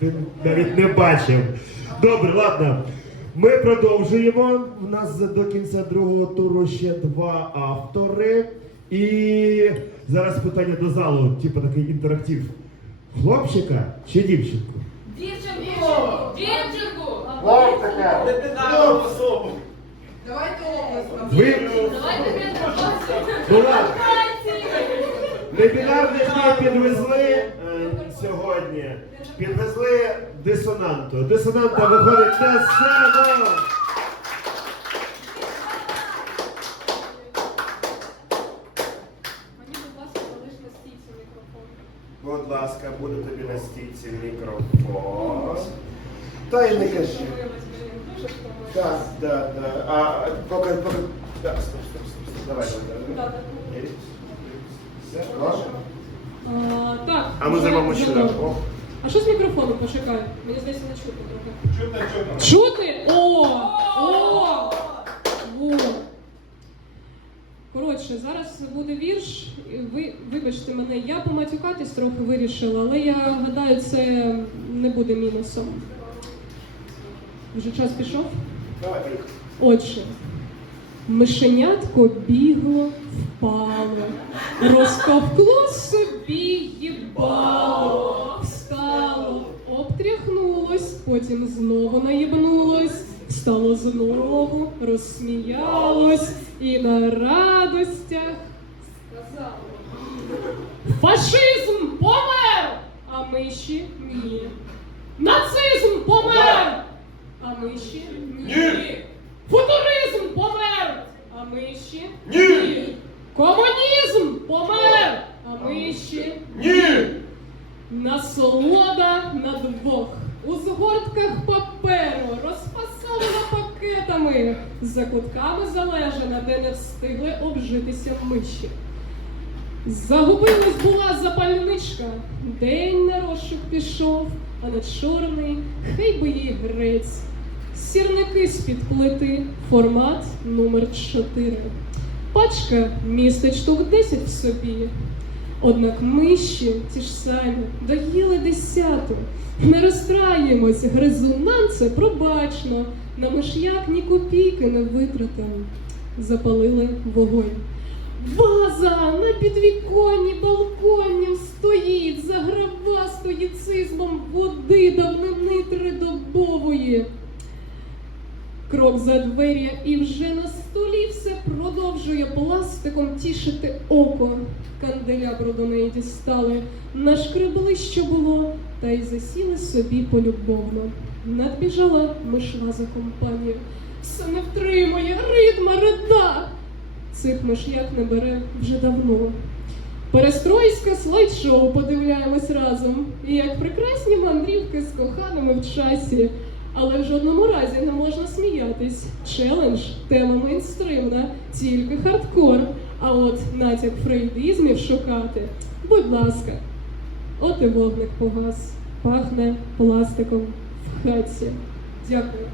Ти навіть не бачив. Добре, ладно. Ми продовжуємо. У нас до кінця другого туру ще два автори. І зараз питання до залу, типу такий інтерактив. Хлопчика чи дівчинку? Дівчинку! Дівчинку! Хлопчика! Дитина особу. Давайте область. Ви Давайте підпрошуємо. Ми підвезли е, сьогодні. Підвезли дисонанту. Дисонанта виходить на сцену. Мені, будь ласка, залиш на стійці мікрофон. Будь ласка, буде тобі на стійці мікрофон. Та й не кажи. Так, так, так. А поки, поки. Так, стоп, стоп, стоп, стоп. Давай, давай, давай. Все, так. А ми займемо ще раз. О. А що з мікрофоном? Почекай. Мені здається, не чутно трохи. Чутно, чутно. Чути? О! О! Во! Коротше, зараз буде вірш. Ви вибачте мене, я поматюкатись трохи вирішила, але я гадаю, це не буде мінусом. Вже час пішов? Давай. Отже, мишенятко бігло, впало, розковкло собі їбало, встало, обтряхнулось, потім знову наїбнулось, встало знову, розсміялось і на радостях сказало. Фашизм помер, а миші ні. Нацизм помер, а миші ні. Ні. Футуризм помер, а миші Ні. Комунізм помер, а миші Ні. Насолода на двох. У згортках паперу розпасована пакетами. За кутками залежана, де не встигли обжитися миші. Загубилась була запальничка, день на розшук пішов, а на чорний хай би їй грець. Сірники з-під плити, формат номер 4. Пачка містить штук 10 в собі. Однак миші ті ж самі доїли десяту. Не розстраємось, гризунам це пробачно. На миш'як ні копійки не витратили. Запалили вогонь. Ваза на підвіконні балконів стоїть, заграва стоїцизмом води давнини тридобової. Крок за двері, і вже на столі все продовжує пластиком тішити око. Канделябру до неї дістали, нашкребли, що було, та й засіли собі полюбовно. Надбіжала мишва за компанію. Все не втримує, ритма рида. Цих миш'як не бере вже давно. Перестройське слайд-шоу подивляємось разом. І як прекрасні мандрівки з коханими в часі. Але в жодному разі не можна сміятись. Челендж, тема мейнстримна, тільки хардкор. А от натяк фрейдизмів шукати. Будь ласка, от і вогник погас, пахне пластиком в хаті. Дякую.